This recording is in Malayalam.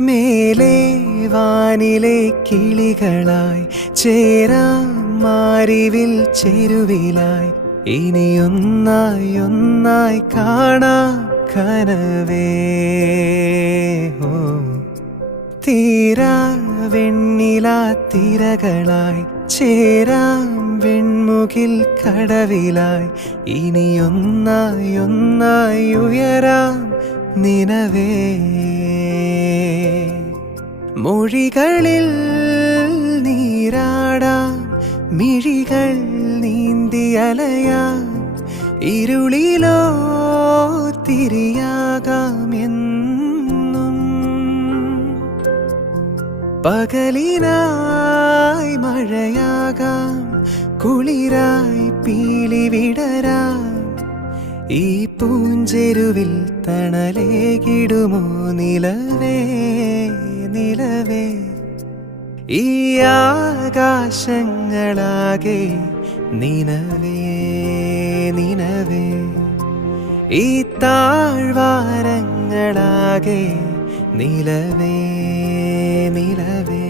മേലെ വാനിലെ കിളികളായി ചേരാം മാരിവിൽ ചെരുവിലായി ഇനിയൊന്നായി ഒന്നായി കാണാം കനവേ. ഓ തീരാ വെണ്ണിലാ തിരകളായി ചേരാം വെൺമുകിൽ കടവിലായി ഇനിയൊന്നായി ഒന്നായി ഉയരാം നിനവേ. മൊഴികളിൽ നീരാടാം മിഴികൾ നീന്തി അലയാം ഇരുളിലോ തിരിയാകാം എന്നും. പകലിനായി മഴയാകാം കുളിരായി പീലി വിടരാം ഈ പൂഞ്ചെരുവിൽ തണലേകിടുമോ നിലവേ നിലവേ. ഈ ആകാശങ്ങളാകെ നിനവേ നിനവേ. ഈ താഴ്വാരങ്ങളാകെ നിലവേ നിലവേ.